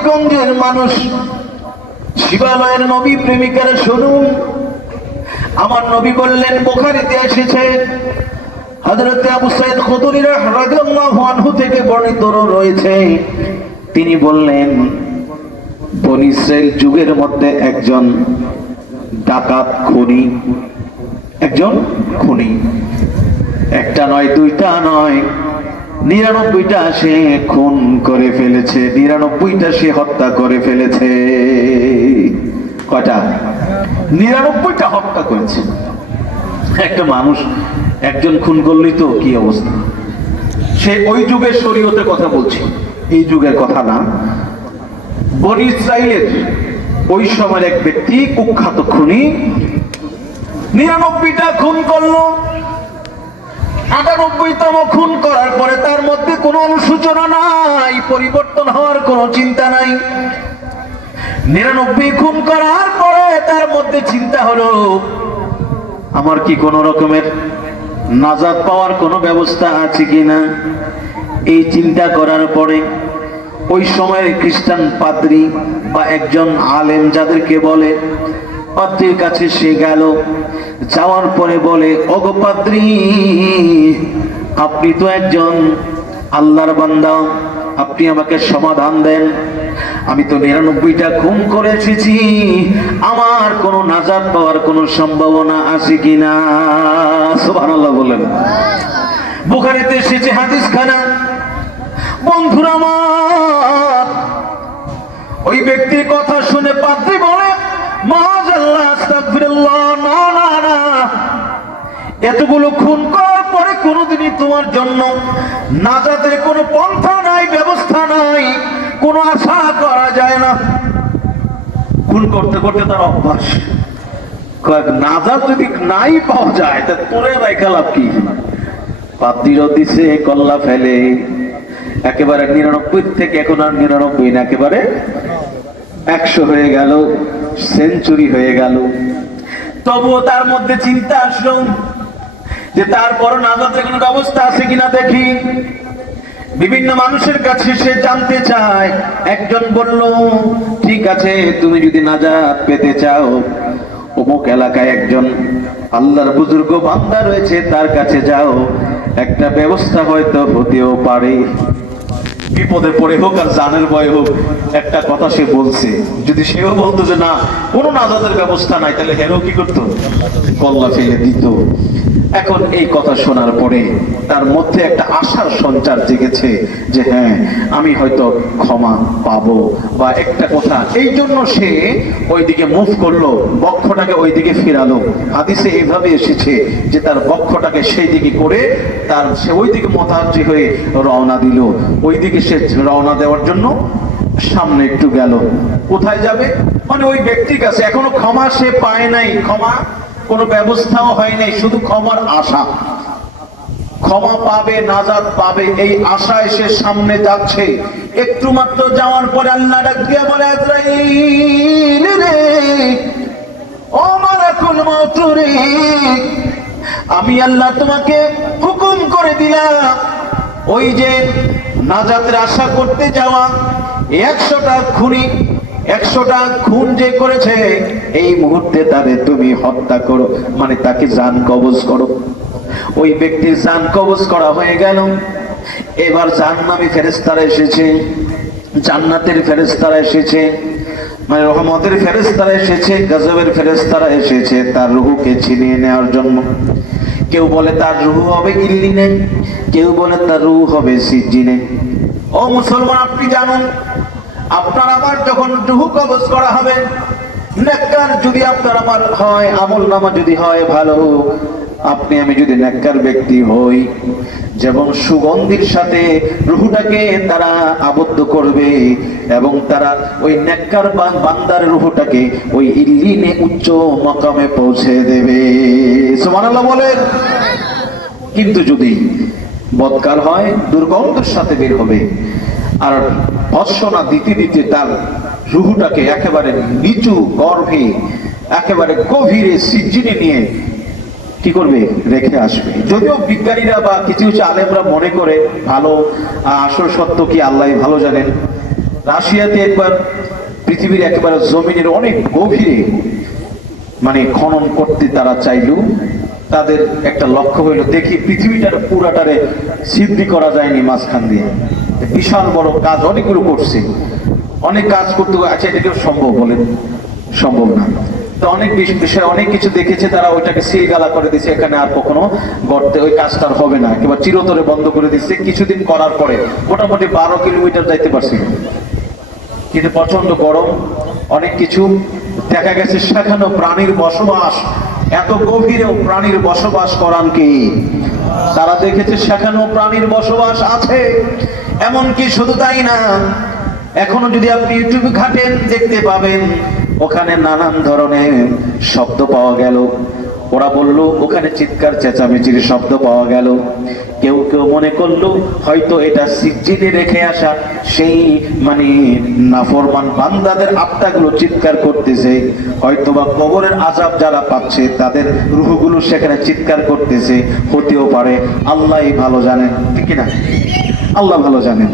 মানিকগঞ্জের মানুষ, শিবালয়ের নবী প্রেমিকারা শুনুন, আমার নবী বললেন, বুখারীতে এসেছে, হযরত আবু সাঈদ খুদরী রাদিয়াল্লাহু আনহু থেকে বর্ণিত রয়েছে, তিনি বললেন, বনী ইসরাইল যুগের মধ্যে একজন ডাকাত খুনি, একজন খুনি, একটা নয় দুইটা নয়, ৯৯টা সে খুন করে ফেলেছে, ৯৯টা সে হত্যা করে ফেলেছে। কয়টা? ৯৯টা হত্যা করেছে। একটা মানুষ একজন খুন করলেই তো কি অবস্থা। সে ওই যুগের শরীয়তের কথা বলছে, এই যুগের কথা না। বনী ইসরাইলের ওই সময়ের এক ব্যক্তি কুখ্যাত খুনি ৯৯টা খুন করলো। ৯৮তম খুন করার পরে তার মধ্যে কোনো অনুশোচনা নাই, পরিবর্তন হওয়ার কোনো চিন্তা নাই। ৯৯ খুন করার পরে তার মধ্যে চিন্তা হলো, আমার কি কোন রকমের নাজাত পাওয়ার কোনো ব্যবস্থা আছে কিনা। এই চিন্তা করার পরে ওই সময়ের খ্রিস্টান পাদ্রী বা একজন আলেম যাদেরকে বলে, পাদ্রীর কাছে সে গেল। যাওয়ার পরে বলে, ওগো পাদ্রী, আপনি তো একজন আল্লাহর বান্দা, আপনি আমাকে সমাধান দেন। আমি তো ৯৯টা খুন করে এসেছি, আমার কোনো নাজাত পাওয়ার কোনো সম্ভাবনা আছে কিনা। সুবহানাল্লাহ বলেন। বুখারীতে এসেছে হাদিস খানা। বন্ধুরা আমার, ওই ব্যক্তির কথা শুনে পাদ্রী বলে, মাআযাল্লাহ, আস্তাগফিরুল্লাহ, না না না, এতগুলো খুন করার পরে কোনোদিনই তোমার জন্য নাজাতের কোনো পন্থা নাই, ব্যবস্থা নাই, কোনো আশা করা যায় না। খুন করতে করতে তার অভ্যাস, নাজাত যদি নাই পাওয়া যায় তা তোরে রেখা লাভ কি। পাদ্রীরও দিছে কল্লা ফেলে, একেবারে ৯৯ থেকে এখন আর ৯৯ না, একেবারে ১০০ হয়ে গেল, সেঞ্চুরি হয়ে গেল। তবুও তার মধ্যে চিন্তা আসলো যে তারপর নাজাতের কোনো ব্যবস্থা আছে কিনা দেখি। বিভিন্ন মানুষের কাছে সে জানতে চায়। একজন বলল, ঠিক আছে, তুমি যদি নাজাত পেতে চাও, অমুক এলাকায় একজন আল্লাহর বুজুর্গ বান্দা রয়েছে, তার কাছে যাও, একটা ব্যবস্থা হয়তো হতেও পারে। বিপদে পড়ে হোক আর জানের ভয়ে হোক, একটা কথা সে বলছে। যদি সেও বলতো যে না, কোনো নাজাতের ব্যবস্থা নাই, তাহলে হেরো কি করতো? কল্লা ফেলে দিত। এখন এই কথা শোনার পরে তার মধ্যে একটা আশার সঞ্চার জেগেছে যে হ্যাঁ, আমি হয়তো ক্ষমা পাবো বা একটা কথা। এই জন্য সে ওইদিকে মুভ করলো, বক্ষটাকে ওইদিকে ফিরালো। হাদিসে এইভাবে এসেছে যে তার বক্ষটাকে সেই দিকে করে সে ওইদিকে মোতাজ্জি হয়ে রওনা দিল। ওইদিকে সে রওনা দেওয়ার জন্য সামনে একটু গেল। কোথায় যাবে? মানে ওই ব্যক্তির কাছে। এখনো ক্ষমা সে পায় নাই, ক্ষমা কোনো ব্যবস্থাও হয় নাই, শুধু ক্ষমার আশা। ক্ষমা পাবে, নাজাত পাবে, এই আশায় সে সামনে যাচ্ছে। একটু মাত্র যাওয়ার পরে আল্লাহ ডাক দিয়ে বলে, আজরাইল রে, ও মালাকুল মউত রে, আমি আল্লাহ তোমাকে হুকুম করে দিলাম, ওই যে নাজাতের আশা করতে যাওয়া ১০০টা খুনি, ১০০টা খুন যে করেছে, এই মুহূর্তে তাদের তুমি হত্যা করো, মানে তাকে জান কবজ করো। ওই ব্যক্তির জান কবজ করা হয়ে গেল। এবার জাহান্নামী ফেরেশতারা এসেছে, জান্নাতের ফেরেশতারা এসেছে, মানে রহমতের ফেরেশতারা এসেছে, গজবের ফেরেশতারা এসেছে তার রূহকে ছিনিয়ে নেওয়ার জন্য। কেউ বলে তার রূহ হবে ইল্লিনে, কেউ বলে তার রূহ হবে সিজ্জিনে। ও মুসলমান, আপনি জানুন, আপনার আমার যখন রূহ কবজ করা হবে, নেককার যদি আপনার আমার হয়, আমল নামা যদি হয় ভালো, আপনি আমি যদি নেককার ব্যক্তি হই, যেমন সুগন্ধির সাথে রূহটাকে তারা আবদ্ধ করবে এবং তারা ওই নেককার বান্দার রূহটাকে ওই ইল্লিনে উচ্চ মাকামে পৌঁছে দেবে। সুবহানাল্লাহ বলেন। কিন্তু যদি বদকার হয়, দুর্গন্ধের সাথে বের হবে, আর ভৎসনা দিতে দিতে তার রূহটাকে একেবারে নিচু গর্ভে, একেবারে গভীরে সিজ্জিনে নিয়ে কি করবে? রেখে আসবে। যদিও বিজ্ঞানীরা বা কিছু কিছু আলেমরা মনে করে, ভালো আসল সত্য কি আল্লাহ ভালো জানেন, রাশিয়াতে একবার পৃথিবীর একেবারে জমিনের অনেক গভীরে মানে খনন করতে তারা চাইল, তাদের একটা লক্ষ্য হইল দেখি পৃথিবীটার পুরাটারে সিদ্ধি করা যায়নি মাঝখান দিয়ে, বিশাল বড় কাজ অনেকগুলো করছে, অনেক কাজ করতে, আচ্ছা এটা কেউ সম্ভব বলেন? সম্ভব না। তো অনেক বিষয় অনেক কিছু দেখেছে তারা, ওইটাকে সিলগালা করে দিছে, এখানে আর কখনো গড়তে ওই কাজটা হবে না, একেবারে চিরতরে বন্ধ করে দিচ্ছে। কিছুদিন করার পরে মোটামুটি 12 কিলোমিটার যাইতে পারছিল, কিন্তু প্রচন্ড গরম, অনেক কিছু দেখা গেছে সেখানে প্রাণীর বসবাস, এত গভীরেও প্রাণীর বসবাস করান কি? তারা দেখেছে সেখানেও প্রাণীর বসবাস আছে। এমনকি শুধু তাই না, এখনো যদি আপনি ইউটিউব ঘাটেন দেখতে পাবেন ওখানে নানান ধরনের শব্দ পাওয়া গেল। ওরা বলল ওখানে চিৎকার চেঁচামেচির শব্দ পাওয়া গেল। কেউ কেউ মনে করলো হয়তো এটা সিজিনে রেখে আসা সেই মানে নাফরমান বান্দাদের আত্মাগুলো চিৎকার করতেছে, হয়তোবা কবরের আযাব যারা পাচ্ছে তাদের রূহগুলো সেখানে চিৎকার করতেছে, হতেও পারে, আল্লাহই ভালো জানেন, ঠিক না? আল্লাহ ভালো জানেন।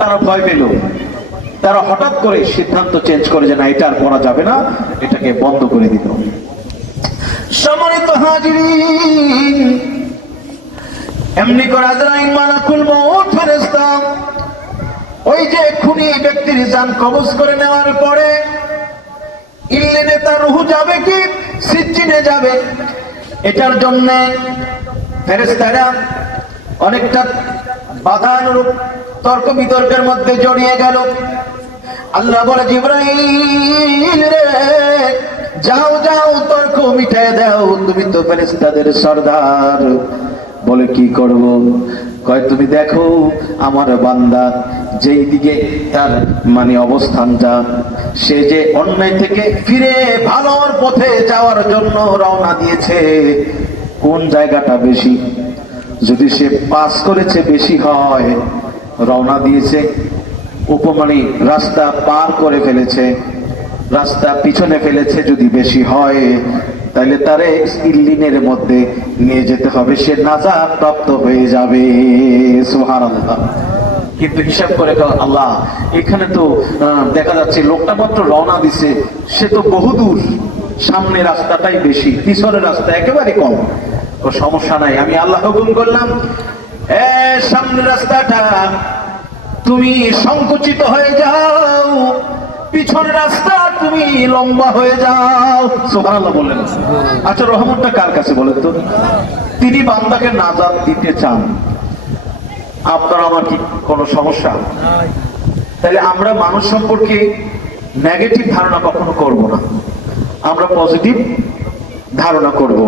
তারা ভয় পেল, তারা হঠাৎ করে সিদ্ধান্ত চেঞ্জ করে যে না, এটা আর করা যাবে না, এটাকে বন্ধ করে দিল। সম্মানিত হাজিরিন, এমনি করে আজরাইল মালাকুল মউত ফেরেশতা ওই যে খুনি ব্যক্তির জান কবজ করে নেওয়ার পরে ইল্লিনে তার রূহ যাবে কি সিজ্জিনে যাবে, এটার জন্য ফেরেশতারা অনেকটা বাধানুরূপ তর্ক বিতর্কের মধ্যে জড়িয়ে গেল। আল্লাহ বলে জিবরাইল রে, যাও যাও তর্ক মিটায় দাও, তুমি তো ফেরেশতাদের সর্দার। বলে কি করব? কয় তুমি দেখো আমার বান্দা যেই দিকে তার মানে অবস্থানটা, সে যে অন্যায় থেকে ফিরে ভালোর পথে যাওয়ার জন্য রওনা দিয়েছে, কোন জায়গাটা বেশি? যদি সে পাস করেছে বেশি হয়, রওনা দিয়েছে উপমানি রাস্তা পার করে ফেলেছে, রাস্তা পিছনে ফেলেছে যদি বেশি হয়, তাহলে তারে ইল্লিনের মধ্যে নিয়ে যেতে হবে, সে নাজাত প্রাপ্ত হয়ে যাবে। সুবহানাল্লাহ। কিন্তু হিসাব করে আল্লাহ, এখানে তো দেখা যাচ্ছে লোকটা মাত্র রওনা দিছে, সে তো বহুদূর, সামনে রাস্তাটাই বেশি, পিছনের রাস্তা একেবারে কম। তো সমস্যা নাই, আমি আল্লাহ হুকুম করলাম সামনের রাস্তাটা তুমি সংকুচিত হয়ে যাও, পিছনের রাস্তা তুমি লম্বা হয়ে যাও। সুবহানাল্লাহ বললেন। আচ্ছা, রহমতটা কার কাছে বলেন তো? তিনি বান্দাকে নাজাত দিতে চান। আপনার আমার কি কোনো সমস্যা? তাহলে আমরা মানুষ সম্পর্কে নেগেটিভ ধারণা কখনো করব না, আমরা পজিটিভ ধারণা করব।